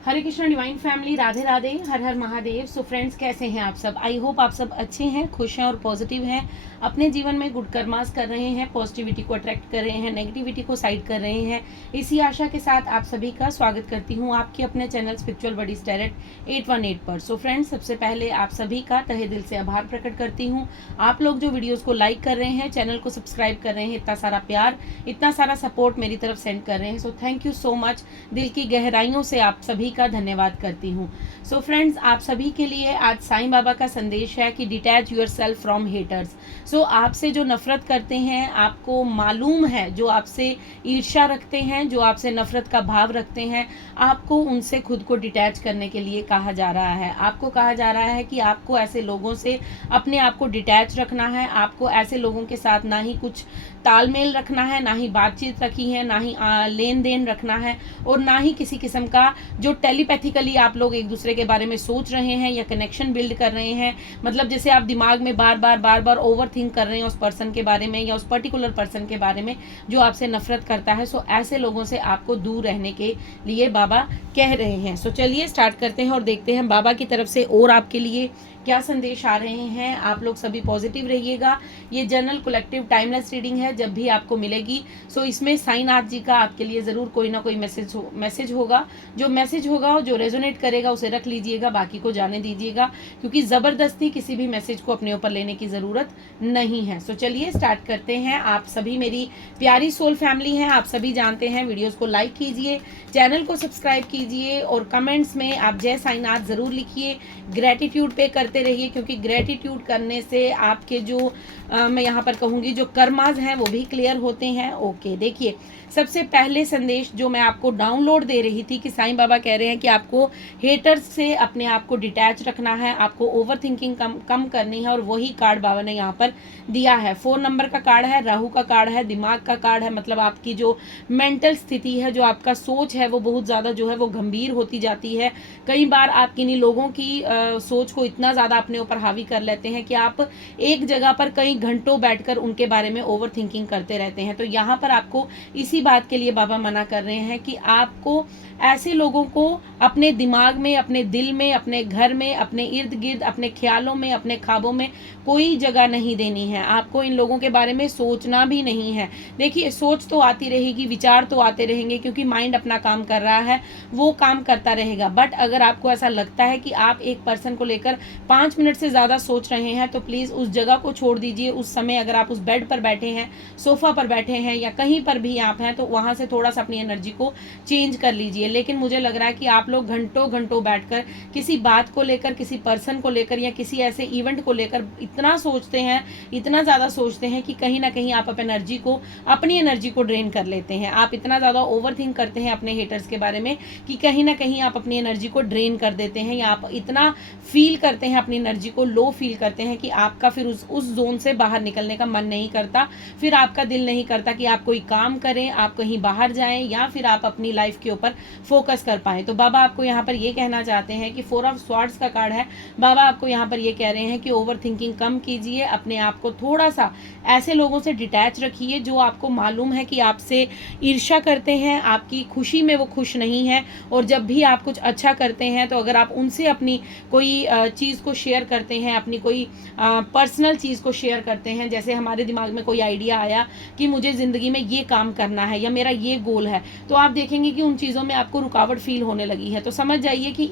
हरे Krishna divine family, Radhe Radhe, हर हर Mahadev. So friends, कैसे हैं आप सब? आई होप आप सब अच्छे हैं, खुश हैं और पॉजिटिव हैं। अपने जीवन में गुड कर्मास कर रहे हैं, पॉजिटिविटी को अट्रैक्ट कर रहे हैं, नेगेटिविटी को साइड कर रहे हैं। इसी आशा के साथ आप सभी का स्वागत करती हूँ आपके अपने चैनल स्पिरिचुअल बडीज टैरेट 818 पर। सो फ्रेंड्स, सबसे पहले आप सभी का तहे दिल से आभार प्रकट करती हूँ। आप लोग जो वीडियोज़ को लाइक कर रहे हैं, चैनल को सब्सक्राइब कर रहे हैं, इतना सारा प्यार, इतना सारा सपोर्ट मेरी तरफ सेंड कर रहे हैं। So thank you so much. दिल की गहराइयों से आप सभी का धन्यवाद करती हूँ। सो फ्रेंड्स, आप सभी के लिए आज साईं बाबा का संदेश है कि detach yourself from haters. So आपसे जो नफरत करते हैं, आपको मालूम है, जो आपसे ईर्ष्या रखते हैं, जो आपसे नफरत का भाव रखते हैं, आपको उनसे खुद को डिटैच करने के लिए कहा जा रहा है। आपको कहा जा रहा है कि आपको ऐसे लोगों से अपने आप को डिटैच रखना है। आपको ऐसे लोगों के साथ ना ही कुछ तालमेल रखना है, ना ही बातचीत रखी है, ना ही लेन देन रखना है, और ना ही किसी किस्म का जो टेलीपैथिकली आप लोग एक दूसरे के बारे में सोच रहे हैं या कनेक्शन बिल्ड कर रहे हैं। मतलब जैसे आप दिमाग में बार बार ओवर थिंक कर रहे हैं उस पर्सन के बारे में या उस पर्टिकुलर पर्सन के बारे में जो आपसे नफरत करता है। सो ऐसे लोगों से आपको दूर रहने के लिए बाबा कह रहे हैं। सो चलिए स्टार्ट करते हैं और देखते हैं बाबा की तरफ से और आपके लिए क्या संदेश आ रहे हैं। आप लोग सभी पॉजिटिव रहिएगा। ये जनरल कलेक्टिव टाइमलेस रीडिंग है, जब भी आपको मिलेगी। सो इसमें साईनाथ जी का आपके लिए ज़रूर कोई ना कोई मैसेज होगा। जो मैसेज होगा, जो रेजोनेट करेगा, उसे रख लीजिएगा, बाकी को जाने दीजिएगा, क्योंकि ज़बरदस्ती किसी भी मैसेज को अपने ऊपर लेने की ज़रूरत नहीं है। सो चलिए स्टार्ट करते हैं। आप सभी मेरी प्यारी सोल फैमिली हैं, आप सभी जानते हैं। वीडियोज़ को लाइक कीजिए, चैनल को सब्सक्राइब कीजिए, और कमेंट्स में आप जय साईनाथ ज़रूर लिखिए। ग्रेटिट्यूड पे करते रहिए, क्योंकि ग्रेटिट्यूड करने से आपके जो मैं यहाँ पर कहूँगी जो कर्माज हैं वो भी क्लियर होते हैं। ओके, देखिए, सबसे पहले संदेश जो मैं आपको डाउनलोड दे रही थी कि साईं बाबा कह रहे हैं कि आपको हेटर्स से अपने आप को डिटैच रखना है, आपको ओवर थिंकिंग कम करनी है। और वही कार्ड बाबा ने यहाँ पर दिया है। 4 नंबर का कार्ड है, राहु का कार्ड है, दिमाग का कार्ड है। मतलब आपकी जो मेंटल स्थिति है, जो आपका सोच है, वो बहुत ज़्यादा जो है वो गंभीर होती जाती है। कई बार आप किन्हीं लोगों की सोच को इतना ज़्यादा अपने ऊपर हावी कर लेते हैं कि आप एक जगह पर कई घंटों बैठकर उनके बारे में ओवर थिंकिंग करते रहते हैं। तो यहाँ पर आपको इसी बात के लिए बाबा मना कर रहे हैं कि आपको ऐसे लोगों को अपने दिमाग में, अपने दिल में, अपने घर में, अपने इर्द गिर्द, अपने ख्यालों में, अपने ख्वाबों में कोई जगह नहीं देनी है। आपको इन लोगों के बारे में सोचना भी नहीं है। देखिए, सोच तो आती रहेगी, विचार तो आते रहेंगे, क्योंकि माइंड अपना काम कर रहा है, वो काम करता रहेगा। बट अगर आपको ऐसा लगता है कि आप एक पर्सन को लेकर 5 मिनट से ज़्यादा सोच रहे हैं, तो प्लीज़ उस जगह को छोड़ दीजिए। उस समय अगर आप उस बेड पर बैठे हैं, सोफ़ा पर बैठे हैं, या कहीं पर भी आप हैं, तो वहाँ से थोड़ा सा अपनी एनर्जी को चेंज कर लीजिए। लेकिन मुझे लग रहा है कि आप लोग घंटों बैठकर किसी बात को लेकर, किसी पर्सन को लेकर, या किसी ऐसे इवेंट को लेकर इतना सोचते हैं, इतना ज़्यादा सोचते हैं कि कहीं ना कहीं आप अपनी एनर्जी को ड्रेन कर लेते हैं। आप इतना ज़्यादा ओवर थिंक करते हैं अपने हेटर्स के बारे में कि कहीं ना कहीं आप अपनी एनर्जी को ड्रेन कर देते हैं, या आप इतना फील करते हैं, अपनी एनर्जी को लो फील करते हैं कि आपका फिर उस जोन से बाहर निकलने का मन नहीं करता। फिर आपका दिल नहीं करता कि आप कोई काम करें, आप कहीं बाहर जाएं, या फिर आप अपनी लाइफ के ऊपर फोकस कर पाएं। तो बाबा आपको यहाँ पर ये कहना चाहते हैं कि 4 ऑफ स्वॉर्ड्स का कार्ड है। बाबा आपको यहाँ पर ये कह रहे हैं कि ओवर थिंकिंग कम कीजिए, अपने आप को थोड़ा सा ऐसे लोगों से डिटैच रखिए जो आपको मालूम है कि आपसे ईर्ष्या करते हैं, आपकी खुशी में वो खुश नहीं है। और जब भी आप कुछ अच्छा करते हैं, तो अगर आप उनसे अपनी कोई चीज़ को शेयर करते हैं, अपनी कोई पर्सनल चीज़ को शेयर करते हैं, जैसे हमारे दिमाग में कोई आइडिया आया कि मुझे ज़िंदगी में ये काम करना है या मेरा ये गोल है, तो आप देखेंगे कि उन चीज़ों में आपको रुकावट फील होने लगी है। तो समझ जाइए कि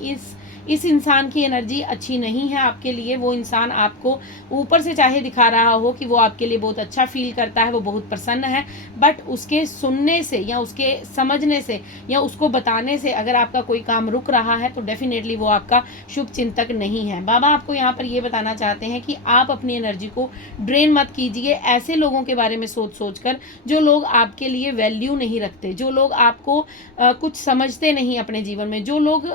इस इंसान की एनर्जी अच्छी नहीं है आपके लिए। वो इंसान आपको ऊपर से चाहे दिखा रहा हो कि वो आपके लिए बहुत अच्छा फील करता है, वो बहुत प्रसन्न है, बट उसके सुनने से या उसके समझने से या उसको बताने से अगर आपका कोई काम रुक रहा है, तो डेफिनेटली वो आपका शुभ चिंतक नहीं है। बाबा आपको यहाँ पर ये बताना चाहते हैं कि आप अपनी एनर्जी को ड्रेन मत कीजिए ऐसे लोगों के बारे में सोच कर, जो लोग आपके लिए वैल्यू नहीं रखते, जो लोग आपको कुछ समझते नहीं अपने जीवन में, जो लोग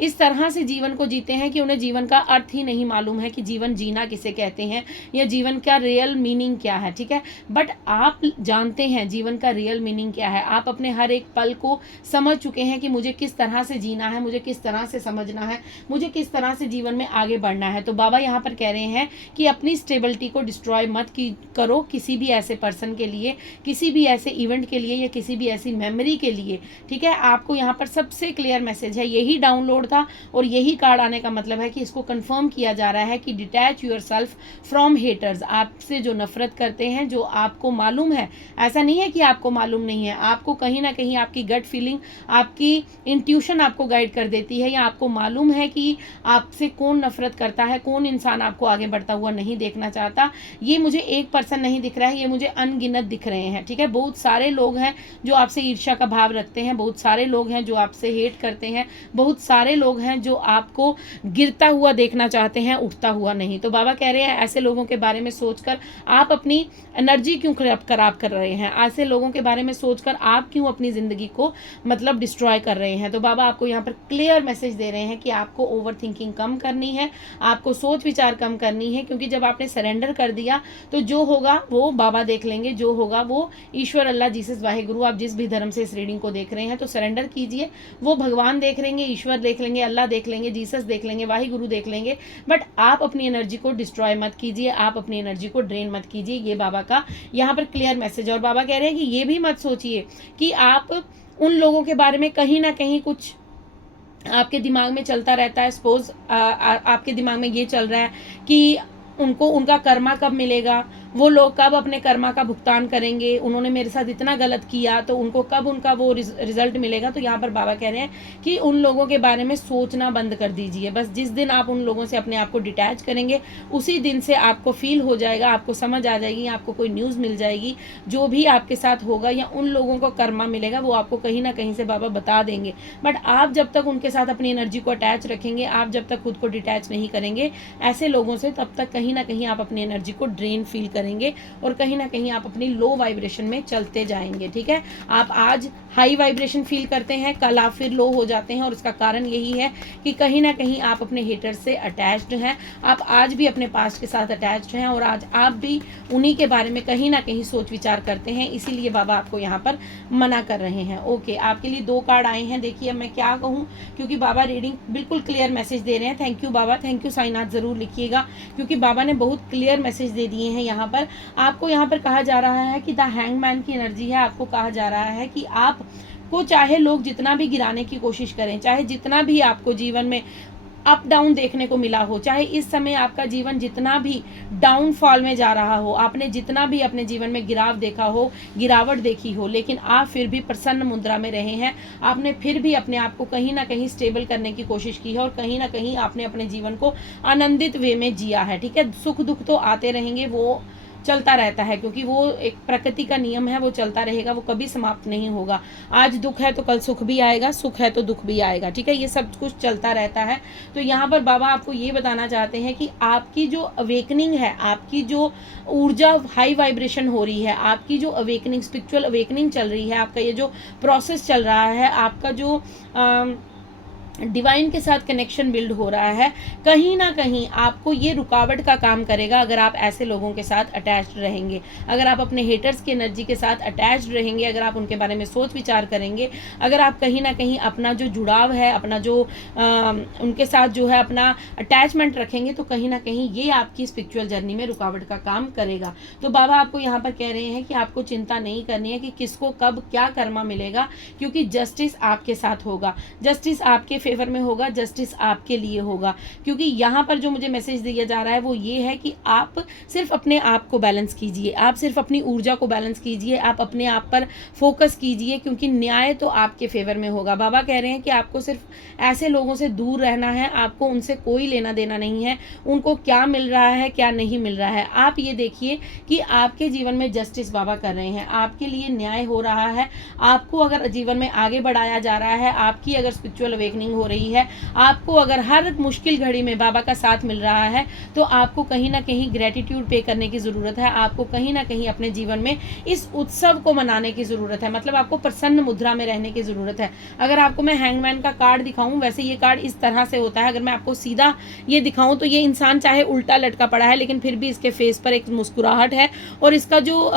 इस तरह से जीवन को जीते हैं कि उन्हें जीवन का अर्थ ही नहीं मालूम है कि जीवन जीना किसे कहते हैं या जीवन का रियल मीनिंग क्या है। ठीक है, बट आप जानते हैं जीवन का रियल मीनिंग क्या है। आप अपने हर एक पल को समझ चुके हैं कि मुझे किस तरह से जीना है, मुझे किस तरह से समझना है, मुझे किस तरह से जीवन में आगे आगे बढ़ना है। तो बाबा यहाँ पर कह रहे हैं कि अपनी स्टेबिलिटी को डिस्ट्रॉय मत करो किसी भी ऐसे पर्सन के लिए, किसी भी ऐसे इवेंट के लिए या किसी भी ऐसी मेमोरी के लिए, ठीक है। आपको यहाँ पर सबसे क्लियर मैसेज है, यही डाउनलोड था और यही कार्ड आने का मतलब है कि इसको कंफर्म किया जा रहा है कि detach yourself from haters. आपसे जो नफरत करते हैं, जो आपको मालूम है, ऐसा नहीं है कि आपको मालूम नहीं है, आपको कहीं ना कहीं आपकी गट फीलिंग, आपकी इंट्यूशन आपको गाइड कर देती है, या आपको मालूम है कि आपसे कौन नफरत करता है, कौन इंसान आपको आगे बढ़ता हुआ नहीं देखना चाहता। ये मुझे एक पर्सन नहीं दिख रहा है, ये मुझे अनगिनत दिख रहे हैं, ठीक है। बहुत सारे लोग हैं जो आपसे ईर्ष्या का भाव रखते हैं, बहुत सारे लोग हैं जो आपसे हेट करते हैं, बहुत सारे लोग हैं जो आपको गिरता हुआ देखना चाहते हैं, उठता हुआ नहीं। तो बाबा कह रहे हैं ऐसे लोगों के बारे में सोचकर आप अपनी एनर्जी क्यों खराब कर रहे हैं, ऐसे लोगों के बारे में सोचकर आप क्यों अपनी ज़िंदगी को मतलब डिस्ट्रॉय कर रहे हैं। तो बाबा आपको यहाँ पर क्लियर मैसेज दे रहे हैं कि आपको ओवर थिंकिंग कम करनी है, आपको सोच विचार कम करनी है, क्योंकि जब आपने सरेंडर कर दिया तो जो होगा वो बाबा देख लेंगे, जो होगा वो ईश्वर, अल्लाह, जीसस, वाहेगुरु, आप जिस भी धर्म से इस रीडिंग को देख रहे हैं तो सरेंडर कीजिए। वो भगवान देख लेंगे, ईश्वर देख लेंगे, अल्लाह देख लेंगे, जीसस देख लेंगे, वाहेगुरु देख लेंगे, बट आप अपनी एनर्जी को डिस्ट्रॉय मत कीजिए, आप अपनी एनर्जी को ड्रेन मत कीजिए। ये बाबा का यहाँ पर क्लियर मैसेज है। और बाबा कह रहे हैं कि ये भी मत सोचिए कि आप उन लोगों के बारे में कहीं ना कहीं कुछ आपके दिमाग में चलता रहता है। सपोज आपके दिमाग में ये चल रहा है कि उनको उनका कर्मा कब मिलेगा, वो लोग कब अपने कर्मा का भुगतान करेंगे, उन्होंने मेरे साथ इतना गलत किया तो उनको कब उनका वो रिजल्ट मिलेगा। तो यहाँ पर बाबा कह रहे हैं कि उन लोगों के बारे में सोचना बंद कर दीजिए। बस जिस दिन आप उन लोगों से अपने आप को डिटैच करेंगे उसी दिन से आपको फील हो जाएगा, आपको समझ आ जाएगी, आपको कोई न्यूज़ मिल जाएगी, जो भी आपके साथ होगा या उन लोगों को कर्मा मिलेगा वो आपको कहीं ना कहीं से बाबा बता देंगे। बट आप जब तक उनके साथ अपनी एनर्जी को अटैच रखेंगे, आप जब तक खुद को डिटैच नहीं करेंगे ऐसे लोगों से, तब तक कहीं ना कहीं आप अपनी एनर्जी को ड्रेन फील करेंगे और कहीं ना कहीं आप अपनी लो वाइब्रेशन में चलते जाएंगे, ठीक है। आप आज हाई वाइब्रेशन फील करते हैं, कल आप फिर लो हो जाते हैं, और इसका कारण यही है कि कहीं ना कहीं आप अपने हेटर से अटैच्ड हैं। आप आज भी अपने पास्ट के साथ अटैच्ड हैं और आज आप भी उन्हीं के बारे में कहीं ना कहीं सोच विचार करते हैं, इसीलिए बाबा आपको यहाँ पर मना कर रहे हैं। ओके, आपके लिए 2 कार्ड आए हैं, देखिए अब मैं क्या कहूँ, क्योंकि बाबा रीडिंग बिल्कुल क्लियर मैसेज दे रहे हैं। Thank you Baba, thank you Sainath, ज़रूर लिखिएगा क्योंकि बाबा ने बहुत क्लियर मैसेज दे दिए हैं। यहाँ पर आपको यहाँ पर कहा जा रहा है कि द हैंगमैन की एनर्जी है। आपको कहा जा रहा है कि आप को चाहे लोग जितना भी गिराने की कोशिश करें, चाहे जितना भी आपको जीवन में अप डाउन देखने को मिला हो, चाहे इस समय आपका जीवन जितना भी डाउनफॉल में जा रहा हो, आपने जितना भी अपने जीवन में गिराव देखा हो, गिरावट देखी हो, लेकिन आप फिर भी प्रसन्न मुद्रा में रहे हैं। आपने फिर भी अपने आप को कहीं ना कहीं स्टेबल करने की कोशिश की है और कहीं ना कहीं आपने अपने जीवन को आनंदित वे में जिया है, ठीक है। सुख दुख तो आते रहेंगे, वो चलता रहता है क्योंकि वो एक प्रकृति का नियम है, वो चलता रहेगा, वो कभी समाप्त नहीं होगा। आज दुख है तो कल सुख भी आएगा, सुख है तो दुख भी आएगा, ठीक है। ये सब कुछ चलता रहता है। तो यहाँ पर बाबा आपको ये बताना चाहते हैं कि आपकी जो अवेकनिंग है, आपकी जो ऊर्जा हाई वाइब्रेशन हो रही है, आपकी जो अवेकनिंग, स्पिरिचुअल अवेकनिंग चल रही है, आपका ये जो प्रोसेस चल रहा है, आपका जो डिवाइन के साथ कनेक्शन बिल्ड हो रहा है, कहीं ना कहीं आपको ये रुकावट का काम करेगा अगर आप ऐसे लोगों के साथ अटैच्ड रहेंगे, अगर आप अपने हेटर्स की एनर्जी के साथ अटैच्ड रहेंगे, अगर आप उनके बारे में सोच विचार करेंगे, अगर आप कहीं ना कहीं अपना जो जुड़ाव है, अपना जो उनके साथ जो है अपना अटैचमेंट रखेंगे, तो कहीं ना कहीं ये आपकी स्पिरिचुअल जर्नी में रुकावट का काम करेगा। तो बाबा आपको यहाँ पर कह रहे हैं कि आपको चिंता नहीं करनी है कि किसको कब क्या कर्मा मिलेगा, क्योंकि जस्टिस आपके साथ होगा, जस्टिस आपके फेवर में होगा, जस्टिस आपके लिए होगा। क्योंकि यहाँ पर जो मुझे मैसेज दिया जा रहा है वो ये है कि आप सिर्फ अपने आप को बैलेंस कीजिए, आप सिर्फ अपनी ऊर्जा को बैलेंस कीजिए, आप अपने आप पर फोकस कीजिए, क्योंकि न्याय तो आपके फेवर में होगा। बाबा कह रहे हैं कि आपको सिर्फ ऐसे लोगों से दूर रहना है, आपको उनसे कोई लेना देना नहीं है, उनको क्या मिल रहा है क्या नहीं मिल रहा है। आप ये देखिए कि आपके जीवन में जस्टिस बाबा कर रहे हैं, आपके लिए न्याय हो रहा है, आपको अगर जीवन में आगे बढ़ाया जा रहा है, आपकी अगर स्पिरिचुअल अवेकनिंग हो रही है, आपको अगर हर मुश्किल घड़ी में बाबा का साथ मिल रहा है, तो आपको कहीं ना कहीं ग्रेटिट्यूड पे करने की ज़रूरत है, आपको कहीं ना कहीं अपने जीवन में इस उत्सव को मनाने की ज़रूरत है, मतलब आपको प्रसन्न मुद्रा में रहने की ज़रूरत है। अगर आपको मैं हैंगमैन का कार्ड दिखाऊं, वैसे ये कार्ड इस तरह से होता है, अगर मैं आपको सीधा ये दिखाऊं तो ये इंसान चाहे उल्टा लटका पड़ा है लेकिन फिर भी इसके फेस पर एक मुस्कुराहट है और इसका जो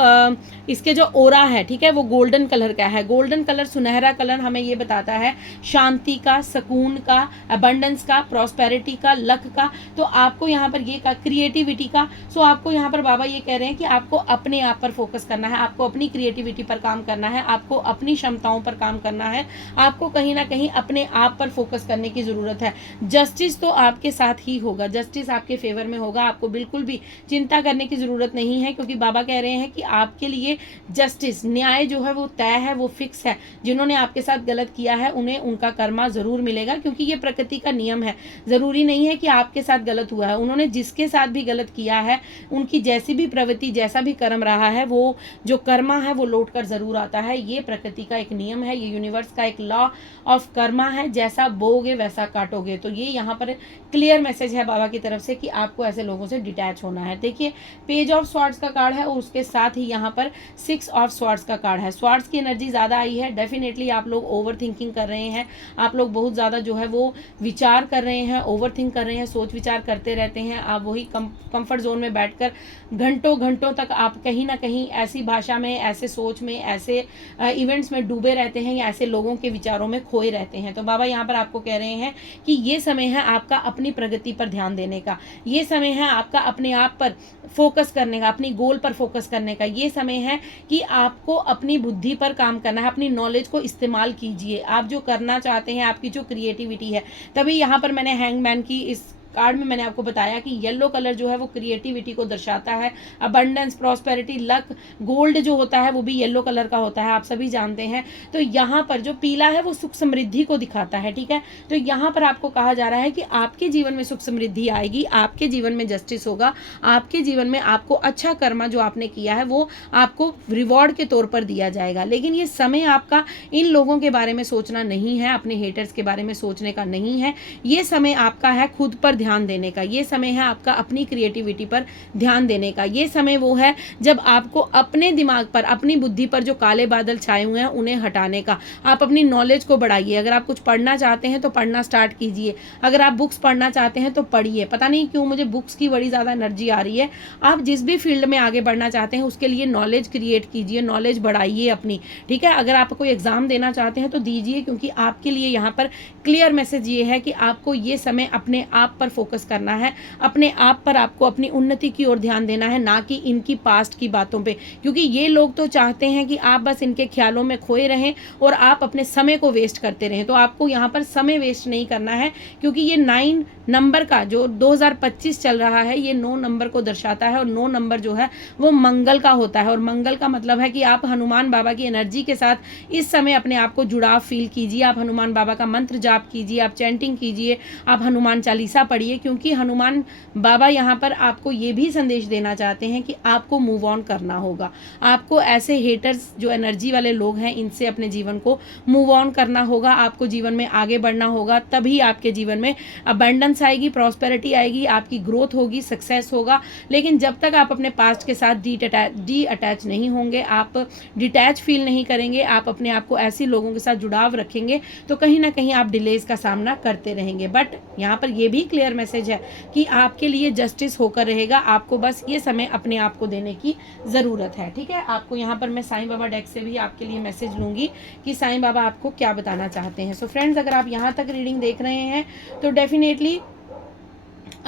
इसके जो ओरा है, ठीक है, वो गोल्डन कलर का है। गोल्डन कलर, सुनहरा कलर हमें ये बताता है शांति का, सुकून का, अबंडेंस का, प्रॉस्पेरिटी का, लक का, तो आपको यहाँ पर ये का क्रिएटिविटी का। सो आपको यहाँ पर बाबा ये कह रहे हैं कि आपको अपने आप पर फोकस करना है, आपको अपनी क्रिएटिविटी पर काम करना है, आपको अपनी क्षमताओं पर काम करना है, आपको कहीं ना कहीं अपने आप पर फोकस करने की ज़रूरत है। जस्टिस तो आपके साथ ही होगा, जस्टिस आपके फेवर में होगा, आपको बिल्कुल भी चिंता करने की ज़रूरत नहीं है, क्योंकि बाबा कह रहे हैं कि आपके लिए जस्टिस, न्याय जो है वो तय है, वो फिक्स है। जिन्होंने आपके साथ गलत किया है उन्हें उनका कर्मा ज़रूर मिलेगा, क्योंकि ये प्रकृति का नियम है। ज़रूरी नहीं है कि आपके साथ गलत हुआ है, उन्होंने जिसके साथ भी गलत किया है उनकी जैसी भी प्रवृत्ति, जैसा भी कर्म रहा है, वो जो कर्मा है वो लौट कर ज़रूर आता है। ये प्रकृति का एक नियम है, ये यूनिवर्स का एक लॉ ऑफ कर्मा है, जैसा बोगे वैसा काटोगे। तो ये यहाँ पर क्लियर मैसेज है बाबा की तरफ से कि आपको ऐसे लोगों से डिटैच होना है। देखिए पेज ऑफ स्वॉर्ड्स का कार्ड है और उसके साथ ही यहाँ पर 6 ऑफ स्वॉर्ड्स का कार्ड है। स्वॉर्ड्स की एनर्जी ज़्यादा आई है, डेफिनेटली आप लोग ओवर थिंकिंग कर रहे हैं, आप लोग बहुत ज़्यादा जो है वो विचार कर रहे हैं, ओवर थिंक कर रहे हैं, सोच विचार करते रहते हैं। आप वही कंफर्ट जोन में बैठकर घंटों घंटों तक आप कहीं ना कहीं ऐसी भाषा में, ऐसे सोच में, ऐसे इवेंट्स में डूबे रहते हैं या ऐसे लोगों के विचारों में खोए रहते हैं। तो बाबा यहाँ पर आपको कह रहे हैं कि ये समय है आपका अपनी प्रगति पर ध्यान देने का, ये समय है आपका अपने आप पर फोकस करने का, अपनी गोल पर फोकस करने का, ये समय है कि आपको अपनी बुद्धि पर काम करना है, अपनी नॉलेज को इस्तेमाल कीजिए, आप जो करना चाहते हैं, आपकी जो क्रिएटिविटी है। तभी यहाँ पर मैंने हैंगमैन की इस कार्ड में मैंने आपको बताया कि येलो कलर जो है वो क्रिएटिविटी को दर्शाता है, अबंडेंस, प्रॉस्पेरिटी, लक। गोल्ड जो होता है वो भी येलो कलर का होता है, आप सभी जानते हैं। तो यहाँ पर जो पीला है वो सुख समृद्धि को दिखाता है, ठीक है। तो यहाँ पर आपको कहा जा रहा है कि आपके जीवन में सुख समृद्धि आएगी, आपके जीवन में जस्टिस होगा, आपके जीवन में आपको अच्छा कर्मा जो आपने किया है वो आपको रिवॉर्ड के तौर पर दिया जाएगा। लेकिन ये समय आपका इन लोगों के बारे में सोचना नहीं है, अपने हेटर्स के बारे में सोचने का नहीं है। ये समय आपका है खुद पर ध्यान देने का, ये समय है आपका अपनी क्रिएटिविटी पर ध्यान देने का। ये समय वो है जब आपको अपने दिमाग पर, अपनी बुद्धि पर जो काले बादल छाए हुए हैं उन्हें हटाने का। आप अपनी नॉलेज को बढ़ाइए, अगर आप कुछ पढ़ना चाहते हैं तो पढ़ना स्टार्ट कीजिए, अगर आप बुक्स पढ़ना चाहते हैं तो पढ़िए। पता नहीं क्यों मुझे बुक्स की बड़ी ज़्यादा एनर्जी आ रही है। आप जिस भी फील्ड में आगे बढ़ना चाहते हैं उसके लिए नॉलेज क्रिएट कीजिए, नॉलेज बढ़ाइए अपनी, ठीक है। अगर आप कोई एग्जाम देना चाहते हैं तो दीजिए, क्योंकि आपके लिए यहाँ पर क्लियर मैसेज ये है कि आपको ये समय अपने आप पर फोकस करना है, अपने आप पर आपको अपनी उन्नति की ओर ध्यान देना है, ना कि इनकी पास्ट की बातों पे। क्योंकि ये लोग तो चाहते हैं कि आप बस इनके ख्यालों में खोए रहें और आप अपने समय को वेस्ट करते रहें। तो आपको यहाँ पर समय वेस्ट नहीं करना है, क्योंकि ये 9 नंबर का जो 2025 चल रहा है ये 9 नंबर को दर्शाता है, और 9 नंबर जो है वो मंगल का होता है। और मंगल का मतलब है कि आप हनुमान बाबा की एनर्जी के साथ इस समय अपने आप को जुड़ाव फील कीजिए। आप हनुमान बाबा का मंत्र जाप कीजिए, आप चैंटिंग कीजिए, आप हनुमान चालीसा पढ़िए, क्योंकि हनुमान बाबा यहाँ पर आपको ये भी संदेश देना चाहते हैं कि आपको मूव ऑन करना होगा। आपको ऐसे हेटर्स जो एनर्जी वाले लोग हैं इनसे अपने जीवन को मूव ऑन करना होगा, आपको जीवन में आगे बढ़ना होगा, तभी आपके जीवन में अबंडेंस आएगी, प्रॉस्पेरिटी आएगी, आपकी ग्रोथ होगी, सक्सेस होगा। लेकिन जब तक आप अपने पास्ट के साथ डी अटैच नहीं होंगे, आप डिटैच फील नहीं करेंगे, आप अपने आप को ऐसे लोगों के साथ जुड़ाव रखेंगे, तो कहीं ना कहीं आप डिलेज का सामना करते रहेंगे। बट यहाँ पर यह भी क्लियर मैसेज है कि आपके लिए जस्टिस होकर रहेगा, आपको बस ये समय अपने आप को देने की ज़रूरत है, ठीक है। आपको यहाँ पर मैं साईं बाबा डेक से भी आपके लिए मैसेज लूँगी कि साईं बाबा आपको क्या बताना चाहते हैं। सो फ्रेंड्स, अगर आप यहाँ तक रीडिंग देख रहे हैं तो डेफिनेटली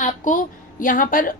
आपको यहाँ पर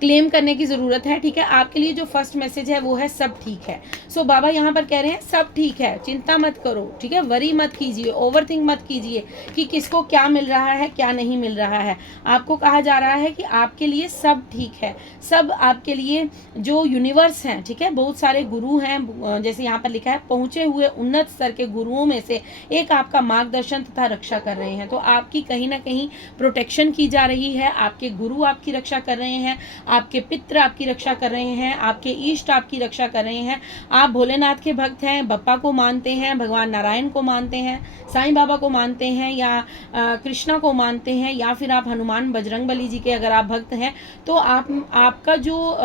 क्लेम करने की ज़रूरत है, ठीक है। आपके लिए जो फर्स्ट मैसेज है वो है सब ठीक है। सो बाबा यहाँ पर कह रहे हैं सब ठीक है, चिंता मत करो, ठीक है। वरी मत कीजिए, ओवरथिंक मत कीजिए कि किसको क्या मिल रहा है, क्या नहीं मिल रहा है। आपको कहा जा रहा है कि आपके लिए सब ठीक है, सब आपके लिए जो यूनिवर्स हैं, ठीक है। बहुत सारे गुरु हैं, जैसे यहाँ पर लिखा है पहुँचे हुए उन्नत स्तर के गुरुओं में से एक आपका मार्गदर्शन तथा रक्षा कर रहे हैं। तो आपकी कहीं ना कहीं प्रोटेक्शन की जा रही है, आपके गुरु आपकी रक्षा कर रहे हैं, आपके पितृ आपकी रक्षा कर रहे हैं, आपके इष्ट आपकी रक्षा कर रहे हैं। आप भोलेनाथ के भक्त हैं, बप्पा को मानते हैं, भगवान नारायण को मानते हैं, साईं बाबा को मानते हैं, या कृष्णा को मानते हैं, या फिर आप हनुमान बजरंगबली जी के अगर आप भक्त हैं तो आपका जो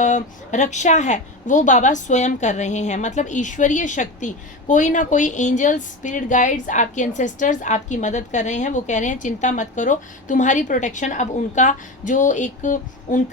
रक्षा है वो बाबा स्वयं कर रहे हैं। मतलब ईश्वरीय शक्ति, कोई ना कोई एंजल्स, स्पिरिट गाइड्स, आपके एंसेस्टर्स आपकी मदद कर रहे हैं। वो कह रहे हैं चिंता मत करो, तुम्हारी प्रोटेक्शन अब उनका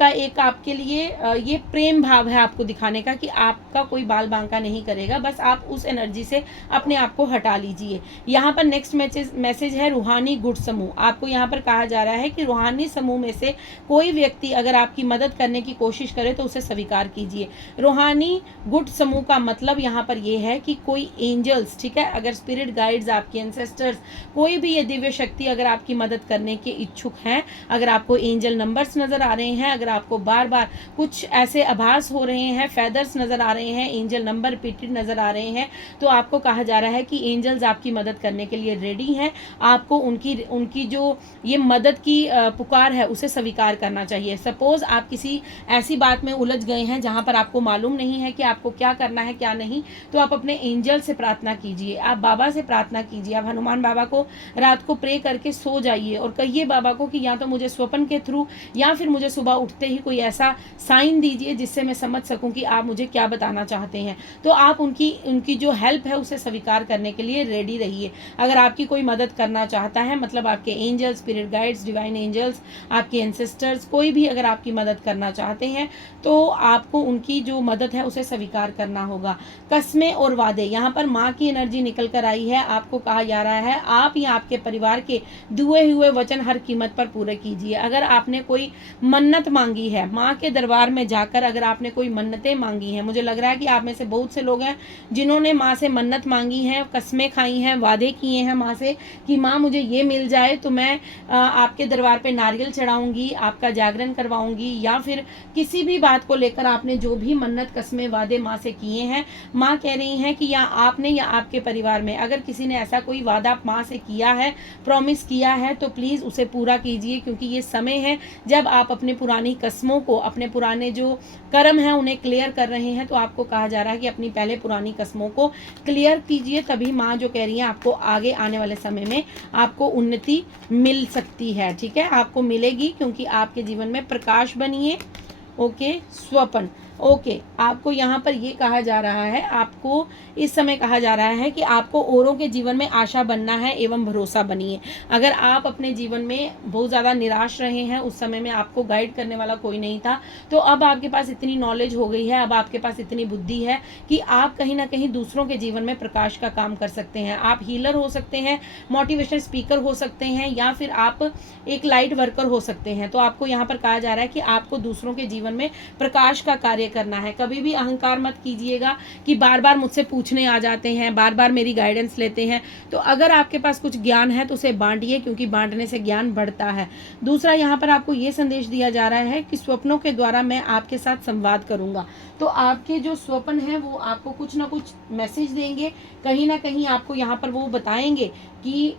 एक आपके लिए ये प्रेम भाव है आपको दिखाने का कि आपका कोई बाल बांका नहीं करेगा, बस आप उस एनर्जी से अपने आप को हटा लीजिए। यहाँ पर नेक्स्ट मैसेज है रूहानी गुट समूह। आपको यहाँ पर कहा जा रहा है कि रूहानी समूह में से कोई व्यक्ति अगर आपकी मदद करने की कोशिश करे तो उसे स्वीकार कीजिए। रूहानी गुट समूह का मतलब यहाँ पर यह है कि कोई एंजल्स, ठीक है, अगर स्पिरिट गाइड्स, आपके एंसेस्टर्स, कोई भी ये दिव्य शक्ति अगर आपकी मदद करने के इच्छुक हैं, अगर आपको एंजल नंबर्स नजर आ रहे हैं, अगर आपको बार बार कुछ ऐसे आभास हो रहे हैं, फेदर्स नजर आ रहे हैं, एंजल नंबर रिपीटेड नजर आ रहे हैं, तो आपको कहा जा रहा है कि एंजल्स आपकी मदद करने के लिए रेडी हैं। आपको उनकी जो ये मदद की पुकार है उसे स्वीकार करना चाहिए। सपोज आप किसी ऐसी बात में उलझ गए हैं जहां पर आपको मालूम नहीं है कि आपको क्या करना है क्या नहीं, तो आप अपने एंजल से प्रार्थना कीजिए, आप बाबा से प्रार्थना कीजिए, आप हनुमान बाबा को रात को प्रे करके सो जाइए और कहिए बाबा को कि या तो मुझे स्वप्न के थ्रू या फिर मुझे सुबह उठते ही कोई ऐसा साइन दीजिए जिससे मैं समझ सकूं कि आप मुझे क्या बताना चाहते हैं। तो आप उनकी जो हेल्प है उसे स्वीकार करने के लिए रेडी रहिए। अगर आपकी कोई मदद करना चाहता है, मतलब आपके angels, spirit guides, divine angels, आपके एंसेस्टर्स, कोई भी अगर आपकी मदद करना चाहते हैं तो आपको उनकी जो मदद है उसे स्वीकार करना होगा। कस्में और वादे, यहाँ पर माँ की एनर्जी निकल कर आई है। आपको कहा जा रहा है आप या आपके परिवार के दुए हुए वचन हर कीमत पर पूरे कीजिए। अगर आपने कोई मन्नत मांगी है, माँ के दरबार में जाकर अगर आपने कोई मन्नतें मांगी हैं, मुझे लग रहा है कि आप में से बहुत से लोग हैं जिन्होंने माँ से मन्नत मांगी है, कस्में खाई हैं, वादे किए हैं माँ से कि माँ मुझे ये मिल जाए तो मैं आपके दरबार पे नारियल चढ़ाऊंगी, आपका जागरण करवाऊंगी, या फिर किसी भी बात को लेकर आपने जो भी मन्नत कस्में वादे माँ से किए हैं, माँ कह रही हैं कि या आपने या आपके परिवार में अगर किसी ने ऐसा कोई वादा माँ से किया है, प्रॉमिस किया है, तो प्लीज़ उसे पूरा कीजिए, क्योंकि ये समय है जब आप अपने पुरानी कस्मों को, अपने पुराने जो कर्म हैं उन्हें क्लियर कर रहे हैं। तो आपको कहा जा रहा है कि अपनी पहले पुरानी कस्मों को क्लियर कीजिए, तभी माँ जो कह रही है आपको आगे आने वाले समय में आपको उन्नति मिल सकती है। ठीक है, आपको मिलेगी, क्योंकि आपके जीवन में प्रकाश बनिए। ओके, स्वपन, ओके, आपको यहाँ पर ये कहा जा रहा है, आपको इस समय कहा जा रहा है कि आपको औरों के जीवन में आशा बनना है एवं भरोसा बनिए। अगर आप अपने जीवन में बहुत ज़्यादा निराश रहे हैं, उस समय में आपको गाइड करने वाला कोई नहीं था, तो अब आपके पास इतनी नॉलेज हो गई है, अब आपके पास इतनी बुद्धि है कि आप कहीं ना कहीं दूसरों के जीवन में प्रकाश का काम कर सकते हैं। आप हीलर हो सकते हैं, मोटिवेशनल स्पीकर हो सकते हैं, या फिर आप एक लाइट वर्कर हो सकते हैं। तो आपको यहाँ पर कहा जा रहा है कि आपको दूसरों के जीवन में प्रकाश का कार्य करना है। कभी भी अहंकार मत कीजिएगा कि बार बार मुझसे पूछने आ जाते हैं, बार बार मेरी गाइडेंस लेते हैं। तो अगर आपके पास कुछ ज्ञान है तो उसे बांटिए, क्योंकि बांटने से ज्ञान बढ़ता है। दूसरा, यहाँ पर आपको ये संदेश दिया जा रहा है कि स्वप्नों के द्वारा मैं आपके साथ संवाद करूंगा। तो आपके जो स्वप्न हैं वो आपको कुछ ना कुछ मैसेज देंगे, कहीं ना कहीं आपको यहाँ पर वो बताएंगे कि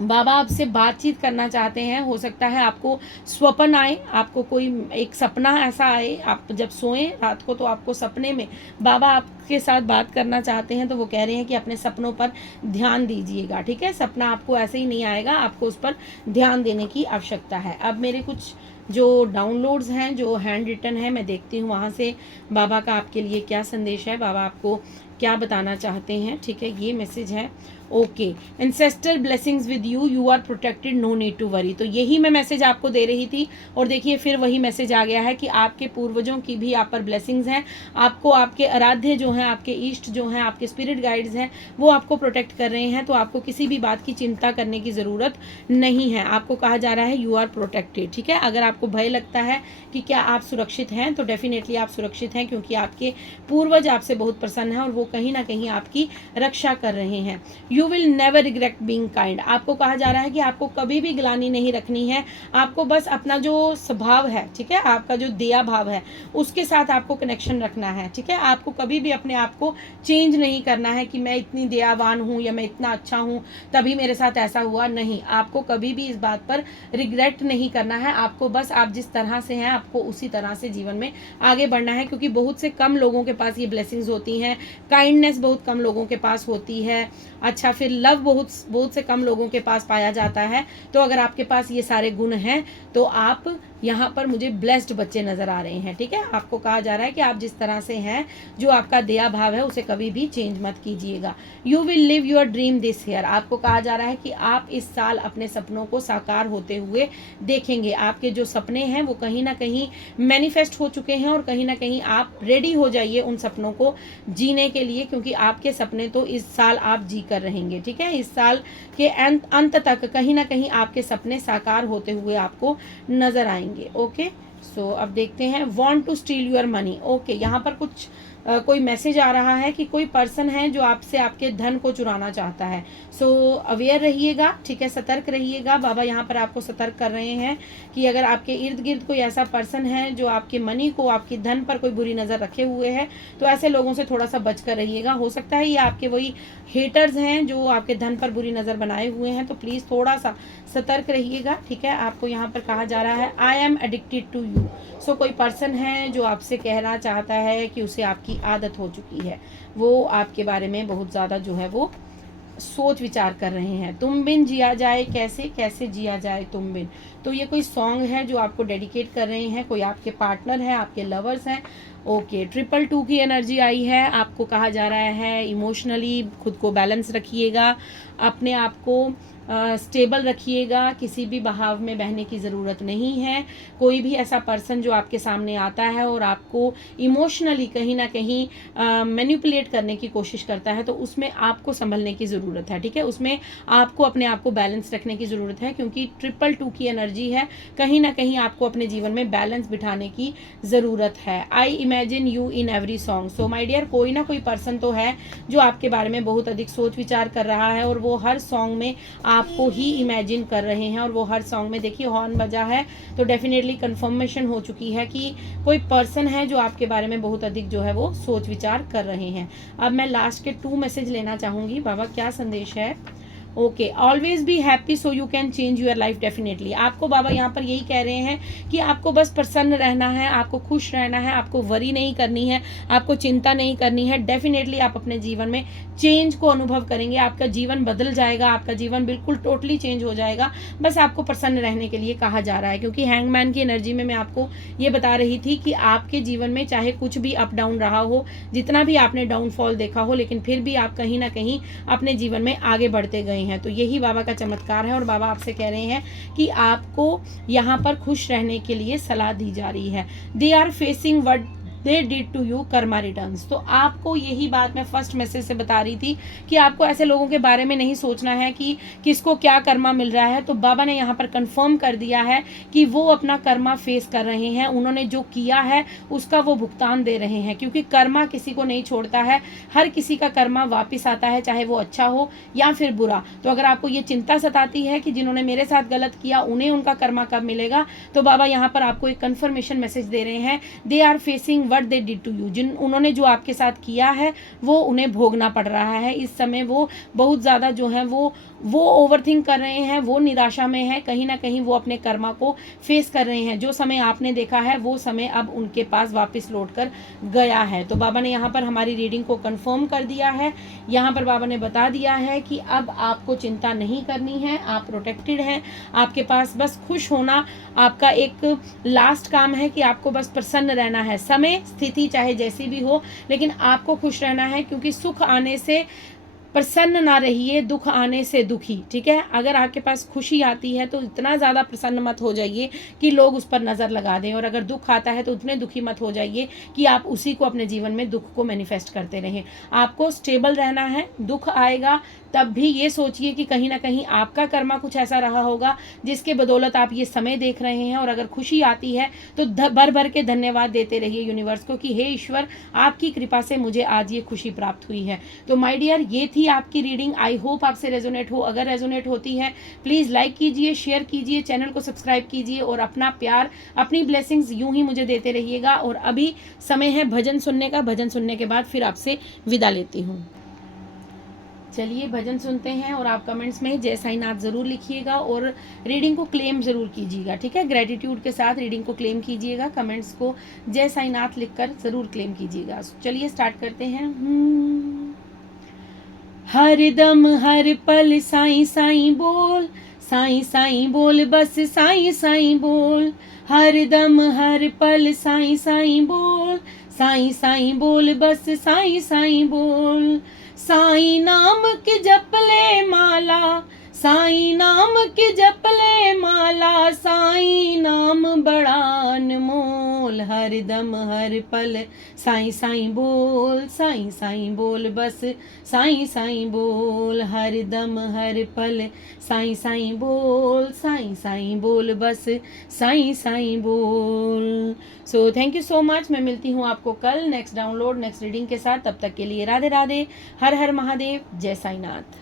बाबा आपसे बातचीत करना चाहते हैं। हो सकता है आपको स्वप्न आए, आपको कोई एक सपना ऐसा आए, आप जब सोएं रात को तो आपको सपने में बाबा आपके साथ बात करना चाहते हैं। तो वो कह रहे हैं कि अपने सपनों पर ध्यान दीजिएगा। ठीक है, सपना आपको ऐसे ही नहीं आएगा, आपको उस पर ध्यान देने की आवश्यकता है। अब मेरे कुछ जो डाउनलोड्स हैं, जो हैंड रिटन है, मैं देखती हूँ वहाँ से बाबा का आपके लिए क्या संदेश है, बाबा आपको क्या बताना चाहते हैं। ठीक है, ये मैसेज है। Okay, ancestor blessings with you, you are protected, no need to worry. तो यही मैं मैसेज आपको दे रही थी, और देखिए फिर वही मैसेज आ गया है कि आपके पूर्वजों की भी आप पर ब्लेसिंग्स हैं। आपको आपके आराध्य जो हैं, आपके इष्ट जो हैं, आपके स्पिरिट गाइड्स हैं, वो आपको प्रोटेक्ट कर रहे हैं। तो आपको किसी भी बात की चिंता करने की ज़रूरत नहीं है। आपको कहा जा रहा है यू आर प्रोटेक्टेड। ठीक है, अगर आपको भय लगता है कि क्या आप सुरक्षित हैं, तो डेफिनेटली आप सुरक्षित हैं, क्योंकि आपके पूर्वज आपसे बहुत प्रसन्न हैं और वो कहीं ना कहीं आपकी रक्षा कर रहे हैं। You will never regret being kind. आपको कहा जा रहा है कि आपको कभी भी ग्लानि नहीं रखनी है, आपको बस अपना जो स्वभाव है, ठीक है, आपका जो दया भाव है, उसके साथ आपको कनेक्शन रखना है। ठीक है, आपको कभी भी अपने आप को चेंज नहीं करना है कि मैं इतनी दयावान हूँ या मैं इतना अच्छा हूँ तभी मेरे साथ ऐसा हुआ। नहीं, आपको कभी भी इस बात पर रिग्रेट नहीं करना है। आपको बस आप जिस तरह से हैं आपको उसी तरह से जीवन में आगे बढ़ना है, क्योंकि बहुत से कम लोगों के पास ये ब्लेसिंग्स होती हैं। काइंडनेस बहुत कम लोगों के पास होती है। अच्छा, फिर लव बहुत से कम लोगों के पास पाया जाता है। तो अगर आपके पास ये सारे गुण हैं तो आप यहाँ पर मुझे ब्लेस्ड बच्चे नज़र आ रहे हैं। ठीक है, आपको कहा जा रहा है कि आप जिस तरह से हैं, जो आपका दया भाव है उसे कभी भी चेंज मत कीजिएगा। You will live your dream this year. आपको कहा जा रहा है कि आप इस साल अपने सपनों को साकार होते हुए देखेंगे। आपके जो सपने हैं वो कहीं ना कहीं मैनिफेस्ट हो चुके हैं और कहीं ना कहीं आप रेडी हो जाइए उन सपनों को जीने के लिए, क्योंकि आपके सपने तो इस साल आप जी कर रहेंगे। ठीक है, इस साल के अंत तक कहीं ना कहीं आपके सपने साकार होते हुए आपको नजर आएंगे। ओके, सो अब देखते हैं, want to steal your money. Okay, यहाँ पर कुछ कोई मैसेज आ रहा है कि कोई पर्सन है जो आपसे आपके धन को चुराना चाहता है। सो अवेयर रहिएगा। ठीक है, सतर्क रहिएगा। बाबा यहाँ पर आपको सतर्क कर रहे हैं कि अगर आपके इर्द गिर्द कोई ऐसा पर्सन है जो आपके मनी को, आपकी धन पर कोई बुरी नज़र रखे हुए है, तो ऐसे लोगों से थोड़ा सा बच कर रहिएगा। हो सकता है ये आपके वही हेटर्स हैं जो आपके धन पर बुरी नज़र बनाए हुए हैं, तो प्लीज़ थोड़ा सा सतर्क रहिएगा। ठीक है, आपको यहाँ पर कहा जा रहा है I am addicted to you. So कोई पर्सन है जो आपसे कहना चाहता है कि उसे आपकी आदत हो चुकी है, वो आपके बारे में बहुत ज़्यादा जो है वो सोच विचार कर रहे हैं। तुम बिन जिया जाए कैसे, कैसे जिया जाए तुम बिन। तो ये कोई सॉन्ग है जो आपको डेडिकेट कर रहे हैं, कोई आपके पार्टनर है, आपके लवर्स हैं। ओके, 222 की एनर्जी आई है। आपको कहा जा रहा है इमोशनली खुद को बैलेंस रखिएगा, अपने आप को स्टेबल रखिएगा, किसी भी बहाव में बहने की ज़रूरत नहीं है। कोई भी ऐसा पर्सन जो आपके सामने आता है और आपको इमोशनली कहीं ना कहीं मैनिपुलेट करने की कोशिश करता है, तो उसमें आपको संभलने की ज़रूरत है। ठीक है, उसमें आपको अपने आप को बैलेंस रखने की ज़रूरत है, क्योंकि 222 की एनर्जी है। कहीं ना कहीं आपको अपने जीवन में बैलेंस बिठाने की ज़रूरत है। I imagine you in every song. So my dear, कोई ना कोई पर्सन तो है जो आपके बारे में बहुत अधिक सोच विचार कर रहा है और वो हर सॉन्ग में आपको ही इमेजिन कर रहे हैं। और वो हर सॉन्ग में, देखिए हॉर्न बजा है तो डेफिनेटली कंफर्मेशन हो चुकी है कि कोई पर्सन है जो आपके बारे में बहुत अधिक जो है वो सोच विचार कर रहे हैं। अब मैं लास्ट के 2 मैसेज लेना चाहूँगी। बाबा क्या संदेश है? Okay, always be happy so you can change your life definitely. आपको बाबा यहाँ पर यही कह रहे हैं कि आपको बस प्रसन्न रहना है, आपको खुश रहना है, आपको वरी नहीं करनी है, आपको चिंता नहीं करनी है। डेफिनेटली आप अपने जीवन में चेंज को अनुभव करेंगे, आपका जीवन बदल जाएगा, आपका जीवन बिल्कुल टोटली चेंज हो जाएगा। बस आपको प्रसन्न रहने के लिए कहा जा रहा है, क्योंकि हैंगमैन की एनर्जी में मैं आपको ये बता रही थी कि आपके जीवन में चाहे कुछ भी अप डाउन रहा हो, जितना भी आपने डाउनफॉल देखा हो, लेकिन फिर भी आप कहीं ना कहीं अपने जीवन में आगे बढ़ते गए हैं। तो यही बाबा का चमत्कार है और बाबा आपसे कह रहे हैं कि आपको यहाँ पर खुश रहने के लिए सलाह दी जा रही है। They are facing what they did to you karma returns. तो आपको यही बात मैं फर्स्ट मैसेज से बता रही थी कि आपको ऐसे लोगों के बारे में नहीं सोचना है कि किसको क्या कर्मा मिल रहा है। तो बाबा ने यहाँ पर कंफर्म कर दिया है कि वो अपना कर्मा फेस कर रहे हैं, उन्होंने जो किया है उसका वो भुगतान दे रहे हैं, क्योंकि कर्मा किसी को नहीं छोड़ता है, हर किसी का कर्मा वापिस आता है, चाहे वो अच्छा हो या फिर बुरा। तो अगर आपको ये चिंता सताती है कि जिन्होंने मेरे साथ गलत किया उन्हें उनका कर्मा कब मिलेगा, तो बाबा यहाँ पर आपको एक कंफर्मेशन मैसेज दे रहे हैं। They are facing what they did to you. उन्होंने जो आपके साथ किया है वो उन्हें भोगना पड़ रहा है। इस समय वो बहुत ज़्यादा जो है वो ओवरथिंक कर रहे हैं, वो निराशा में है, कहीं ना कहीं वो अपने कर्मा को फेस कर रहे हैं। जो समय आपने देखा है वो समय अब उनके पास वापस लौट कर गया है। तो बाबा ने यहाँ पर हमारी रीडिंग को कंफर्म कर दिया है। यहाँ पर बाबा ने बता दिया है कि अब आपको चिंता नहीं करनी है, आप प्रोटेक्टेड हैं, आपके पास बस खुश होना आपका एक लास्ट काम है कि आपको बस प्रसन्न रहना है। समय स्थिति चाहे जैसी भी हो, लेकिन आपको खुश रहना है, क्योंकि सुख आने से प्रसन्न ना रहिए, दुख आने से दुखी। ठीक है, अगर आपके पास खुशी आती है तो इतना ज़्यादा प्रसन्न मत हो जाइए कि लोग उस पर नज़र लगा दें, और अगर दुख आता है तो उतने दुखी मत हो जाइए कि आप उसी को अपने जीवन में दुख को मैनिफेस्ट करते रहें। आपको स्टेबल रहना है। दुख आएगा तब भी ये सोचिए कि कहीं ना कहीं आपका कर्मा कुछ ऐसा रहा होगा जिसके बदौलत आप ये समय देख रहे हैं। और अगर खुशी आती है तो भर भर के धन्यवाद देते रहिए यूनिवर्स को कि हे ईश्वर, आपकी कृपा से मुझे आज ये खुशी प्राप्त हुई है। तो माय डियर, ये थी आपकी रीडिंग। आई होप आपसे रेजोनेट हो। अगर रेजोनेट होती है प्लीज़ लाइक कीजिए, शेयर कीजिए, चैनल को सब्सक्राइब कीजिए और अपना प्यार, अपनी ब्लेसिंग्स यूं ही मुझे देते रहिएगा। और अभी समय है भजन सुनने का। भजन सुनने के बाद फिर आपसे विदा लेती हूँ। चलिए भजन सुनते हैं, और आप कमेंट्स में जय साईनाथ ज़रूर लिखिएगा और रीडिंग को क्लेम ज़रूर कीजिएगा। ठीक है, ग्रेटिट्यूड के साथ रीडिंग को क्लेम कीजिएगा, कमेंट्स को जय साईनाथ लिखकर ज़रूर क्लेम कीजिएगा। चलिए स्टार्ट करते हैं। हर दम हर पल साईं साईं बोल, साईं साईं बोल बस साईं साईं बोल, हर दम हर पल साईं साईं बोल, साईं साईं बोल बस साईं साईं बोल। साईं नाम की जप ले माला, साईं नाम की जप ले माला, साईं नाम बड़ा अनमोल, हर दम हर पल साईं साईं बोल, साईं साईं बोल बस साईं साईं बोल, हर दम हर पल साईं साईं बोल, साईं साईं बोल बस साईं साईं बोल। So thank you so much. मैं मिलती हूँ आपको कल नेक्स्ट डाउनलोड नेक्स्ट रीडिंग के साथ। तब तक के लिए राधे राधे, हर हर महादेव, जय साईनाथ।